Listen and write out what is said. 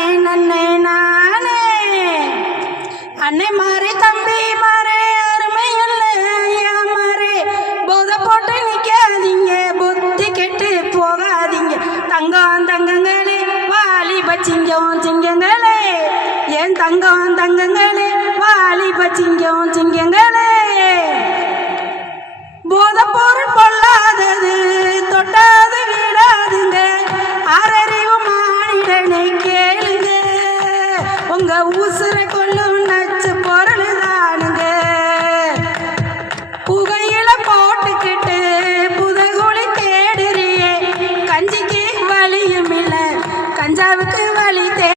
நானே நன்னே நானே அன்னை மாறே தம்பி மாறே அருமை இல்லையா மாறே போத போட்டு நிக்காதீங்க புத்தி கெட்டு போகாதீங்க தங்கம் தங்கங்களே வாலிப சிங்கம் சிங்கங்களே என் தங்கம் தங்கங்களே வாலிப சிங்கம் சிங்கங்களே